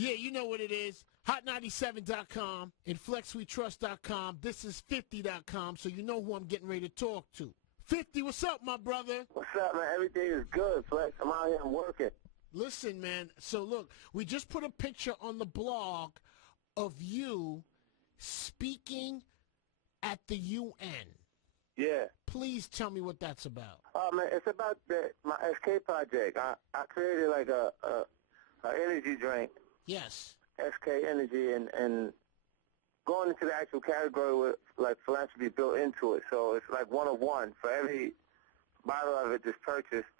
Yeah, you know what it is. Hot97.com and FlexWeTrust.com. This is 50.com, so you know who I'm getting ready to talk to. 50, what's up, my brother? What's up, man? Everything is good, Flex. I'm out here working. Listen, man, so look, we just put a picture on the blog of you speaking at the UN. Yeah. Please tell me what that's about. Oh, man, it's about my SK project. I created like a energy drink. Yes. SK Energy, and going into the actual category with like philanthropy built into it. So it's like one of one. For every bottle of it that's purchased,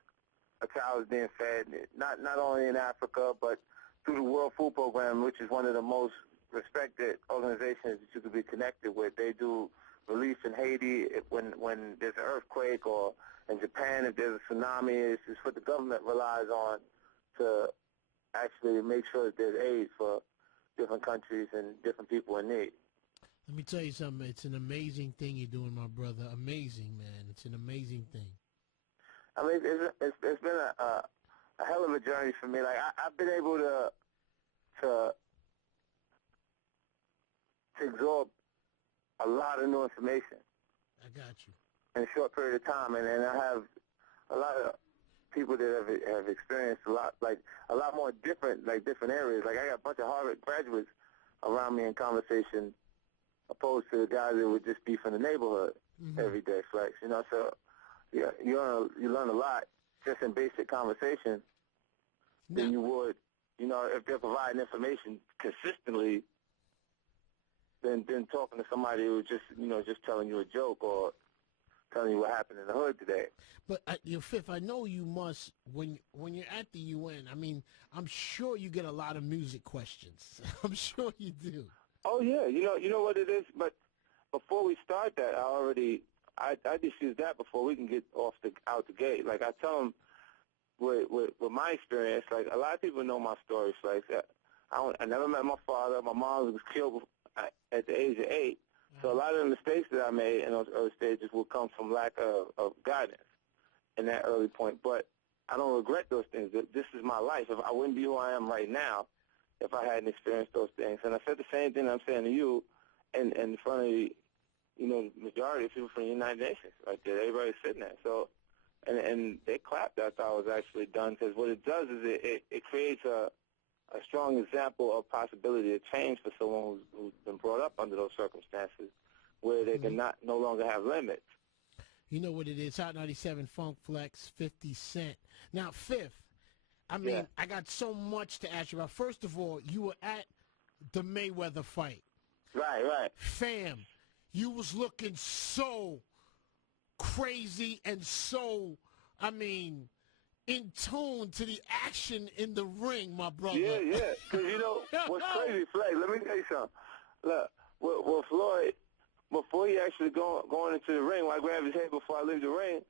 a child is being fed, not only in Africa, but through the World Food Program, which is one of the most respected organizations that you could be connected with. They do relief in Haiti when there's an earthquake, or in Japan if there's a tsunami. It's what the government relies on to actually make sure that there's aid for different countries and different people in need. Let me tell you something. It's an amazing thing you're doing, my brother. Amazing, man. It's an amazing thing. I mean, it's been a hell of a journey for me. Like I've been able to absorb a lot of new information. I got you. In a short period of time, and I have a lot of people that have experienced a lot more different areas. Like I got a bunch of Harvard graduates around me in conversation, opposed to the guys that would just be from the neighborhood every day, Flex. You know, so yeah, you learn a lot just in basic conversation than you would, you know, if they're providing information consistently than talking to somebody who's just telling you a joke or telling you what happened in the hood today. But Fifth, I know you must, when you're at the UN, I mean, I'm sure you get a lot of music questions. I'm sure you do. Oh yeah, you know what it is. But before we start that, I just use that before we can get out the gate. Like I tell them with my experience, like a lot of people know my story. Like I never met my father. My mom was killed at the age of 8. So a lot of the mistakes that I made in those early stages will come from lack of guidance in that early point. But I don't regret those things. This is my life. If I wouldn't be who I am right now if I hadn't experienced those things. And I said the same thing I'm saying to you in front of the majority of people from the United Nations. Right there, everybody's sitting there. So, and they clapped after I was actually done, because what it does is it creates a strong example of possibility of change for someone who's been brought up under those circumstances where they can no longer have limits. You know what it is, Hot 97, Funk Flex, 50 Cent. Now, Fifth, I mean, I got so much to ask you about. First of all, you were at the Mayweather fight. Right. Fam, you was looking so crazy and so, I mean, in tune to the action in the ring, my brother. Yeah. Because, you know, what's crazy, Flex, let me tell you something. Look, with Floyd, before he actually going into the ring, I grab his head before I leave the ring,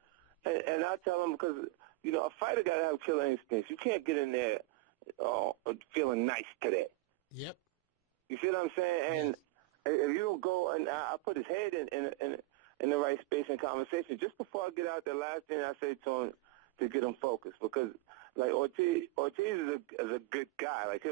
and I tell him, because, you know, a fighter got to have killer instincts. You can't get in there feeling nice today. Yep. You see what I'm saying? And if you don't go, and I put his head in the right space in conversation, just before I get out there, last thing I say to him, to get him focused, because like Ortiz is a good guy. Like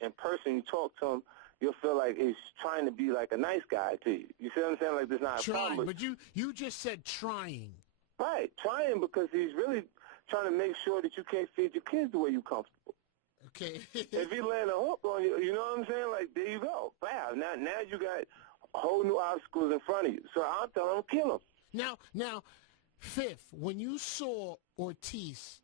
in person, you talk to him, you'll feel like he's trying to be like a nice guy to you. You see what I'm saying? Like there's not a problem. But you just said trying. Right, trying, because he's really trying to make sure that you can't feed your kids the way you're comfortable. Okay. If he land a hook on you, you know what I'm saying? Like there you go. Wow. Now you got whole new obstacles in front of you. So I'm telling him, kill him. Now, Fifth, when you saw Ortiz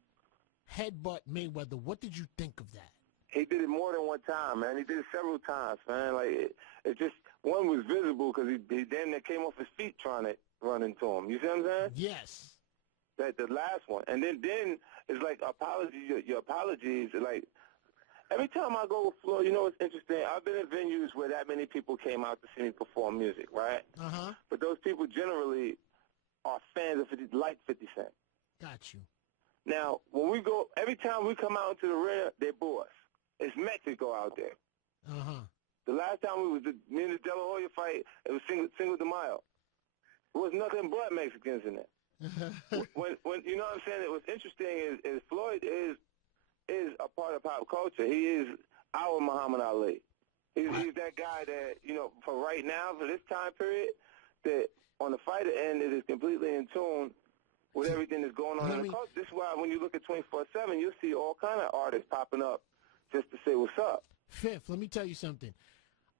headbutt Mayweather, what did you think of that? He did it more than one time, man. He did it several times, man. Like it just, one was visible because he damn near came off his feet trying to run into him. You see what I'm saying? Yes. The last one, and then it's like your apologies. Like every time I go with Floyd, you know what's interesting? I've been in venues where that many people came out to see me perform music, right? But those people generally are fans of 50 Cent. Got you. Now, when we go, every time we come out into the arena, they boo us. It's Mexico out there. The last time me and the De La Hoya fight, it was Cinco de Mayo. There was nothing but Mexicans in there. when you know what I'm saying? What's interesting is Floyd is a part of pop culture. He is our Muhammad Ali. He's that guy that, for right now, for this time period, that on the fighter end, it is completely in tune with everything that's going on in the culture. This is why when you look at 24/7, you'll see all kind of artists popping up just to say what's up. Fifth, let me tell you something.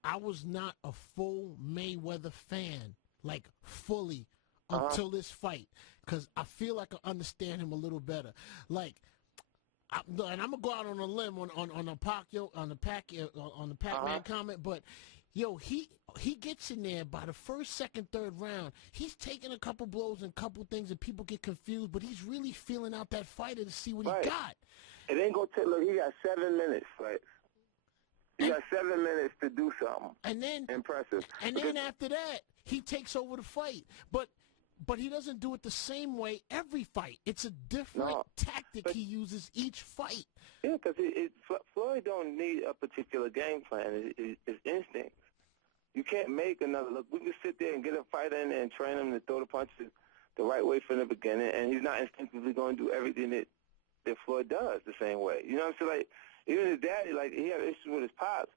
I was not a full Mayweather fan, like fully, until this fight, because I feel like I understand him a little better. Like, and I'm gonna go out on a limb on the Pac-Man comment, but yo, he gets in there by the first, second, third round. He's taking a couple blows and couple things, and people get confused. But he's really feeling out that fighter to see what he got. It ain't gonna take. Look, he got 7 minutes, right? He got 7 minutes to do something. And then impressive. And then after that, he takes over the fight. But he doesn't do it the same way every fight. It's a different tactic he uses each fight. Yeah, because Floyd don't need a particular game plan. It's instinct. You can't make another look. We can sit there and get a fighter in there and train him to throw the punches the right way from the beginning, and he's not instinctively going to do everything that Floyd does the same way. You know what I'm saying? Like, even his daddy, like, he had issues with his pops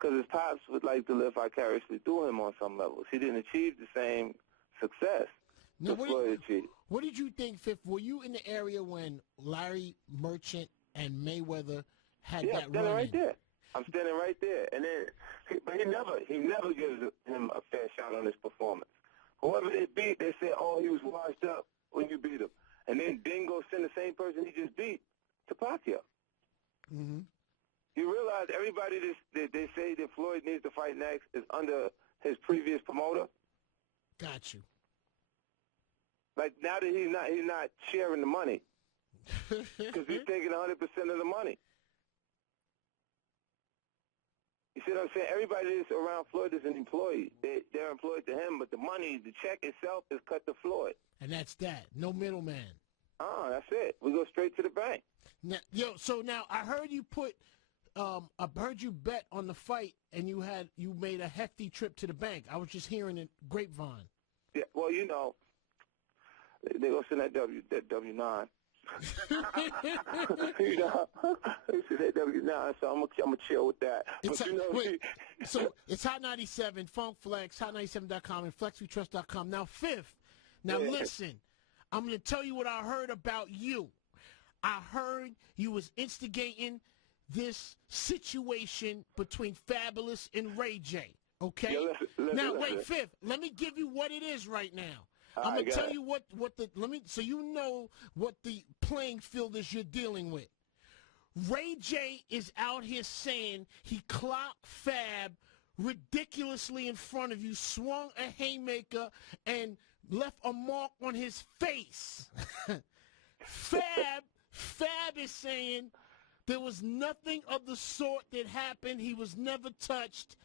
because his pops would like to live vicariously through him on some levels. He didn't achieve the same success that Floyd achieved. What did you think, Fifth? Were you in the area when Larry Merchant and Mayweather had that run? Yeah, I'm standing right there. I'm standing right there. And then, but he never gives him a fair shot on his performance. Whoever they beat, they say, oh, he was washed up when you beat him. And then Dingo send the same person he just beat to Pacquiao. Mm-hmm. You realize everybody that they say that Floyd needs to fight next is under his previous promoter? Got you. Like, now that he's not sharing the money because he's taking 100% of the money. You see what I'm saying? Everybody that's around Floyd is an employee. They're employed to him, but the money, the check itself is cut to Floyd. And that's that. No middleman. Oh, that's it. We go straight to the bank. Now, so now I heard you bet on the fight, and you made a hefty trip to the bank. I was just hearing it grapevine. Yeah, well, they go send that W9. You know, they send that W9, so I'm gonna chill with that. So it's Hot 97, Funk Flex, Hot97.com, and FlexWeTrust.com. Now, Fifth. Now listen, I'm gonna tell you what I heard about you. I heard you was instigating this situation between Fabulous and Ray J. Okay? Yeah, now, wait, Fifth, let me give you what it is right now. I'm going to tell you so you know what the playing field is you're dealing with. Ray J is out here saying he clocked Fab ridiculously in front of you, swung a haymaker, and left a mark on his face. Fab is saying there was nothing of the sort that happened. He was never touched.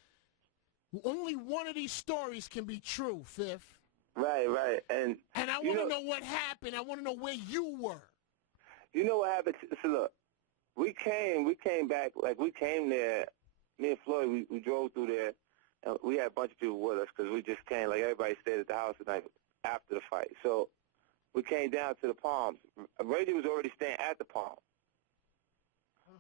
Only one of these stories can be true, Fifth. Right. And I want to know what happened. I want to know where you were. You know what happened? So look, we came back, like we came there, me and Floyd, we drove through there, and we had a bunch of people with us because we just came, like everybody stayed at the house the night after the fight. So we came down to the Palms. Brady was already staying at the Palms.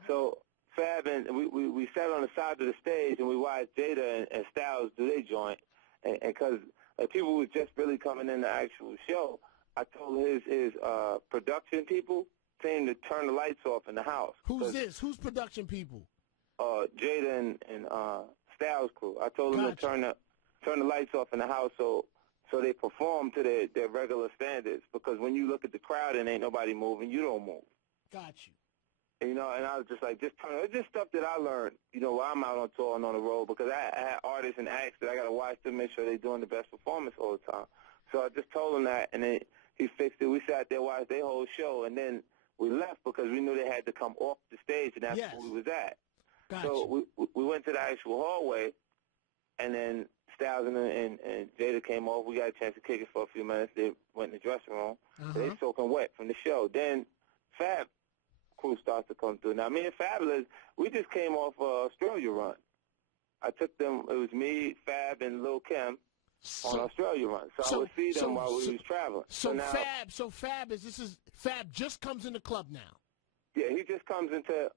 So Fab and we sat on the side of the stage and we watched Jada and Styles do their joint, and because people was just really coming in the actual show, I told his production people to turn the lights off in the house. Who's this? Who's production people? Jada and Styles crew. I told them to turn the lights off in the house so they perform to their regular standards, because when you look at the crowd and ain't nobody moving, you don't move. Got you. And I was just like, it's just stuff that I learned, while I'm out on tour and on the road, because I had artists and acts that I got to watch to make sure they're doing the best performance all the time. So I just told him that, and then he fixed it. We sat there, watched their whole show, and then we left because we knew they had to come off the stage, and that's where we was at. Gotcha. So we went to the actual hallway, and then Styles and Jada came off. We got a chance to kick it for a few minutes. They went in the dressing room. They soaking wet from the show. Then Fab crew starts to come through. Now, me and Fabulous, we just came off Australia run. I took them, it was me, Fab, and Lil' Kim on Australia run. So I would see them while we was traveling. So Fab just comes in the club now. Yeah, he just comes into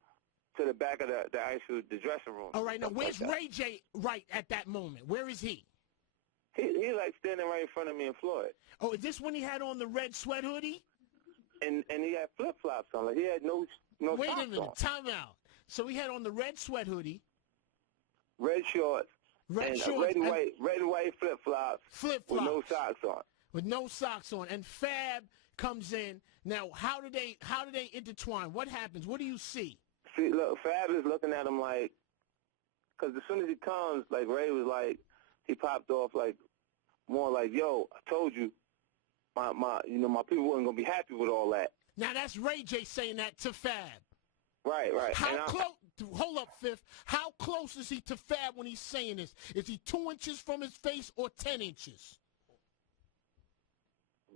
to the back of the actual the dressing room. All right, now where's like Ray J right at that moment? Where is he? He like standing right in front of me and Floyd. Oh, is this when he had on the red sweat hoodie? And he had flip flops on. Like he had no Wait socks a minute, on. time out. So he had on the red sweat hoodie, Red shorts, and red and white flip flops. With no socks on. With no socks on, and Fab comes in. Now, how do they intertwine? What happens? What do you see? See, look, Fab is looking at him like, because as soon as he comes, like Ray was like, he popped off like, more like, yo, I told you, my people wasn't gonna be happy with all that. Now that's Ray J saying that to Fab. Right. How close? Hold up, Fifth. How close is he to Fab when he's saying this? Is he 2 inches from his face or 10 inches?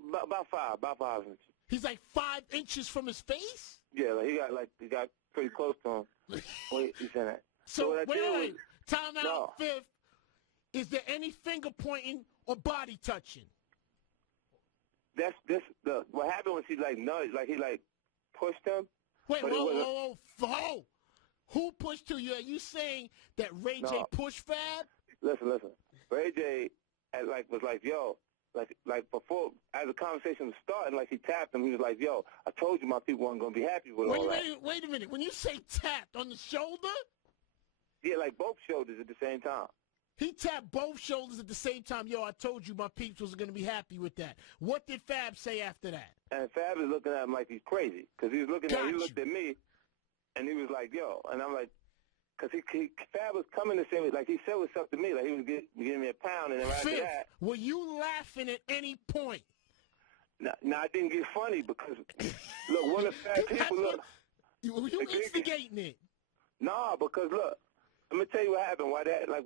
About 5 inches. He's like 5 inches from his face? Yeah, he got pretty close to him. Wait, he's saying that. So wait. Time out, Fifth. Is there any finger pointing or body touching? What happened was he like nudged, like he like pushed him. Wait, whoa. Who pushed to you? Are you saying that Ray J pushed Fab? Listen. Ray J was like, yo, like before, as the conversation was starting, like he tapped him. He was like, yo, I told you my people weren't gonna be happy with all that. Wait a minute. When you say tapped on the shoulder? Yeah, like both shoulders at the same time. He tapped both shoulders at the same time. Yo, I told you my peeps was going to be happy with that. What did Fab say after that? And Fab is looking at him like he's crazy. Because he looked at me, and he was like, yo. And I'm like, because Fab was coming to say, like he said what's up to me. Like he was giving me a pound, and then right after that. Were you laughing at any point? No, I didn't get funny because, look, one of Fab people, look. Were you instigating it? Nah, because, look, let me tell you what happened. Why that, like,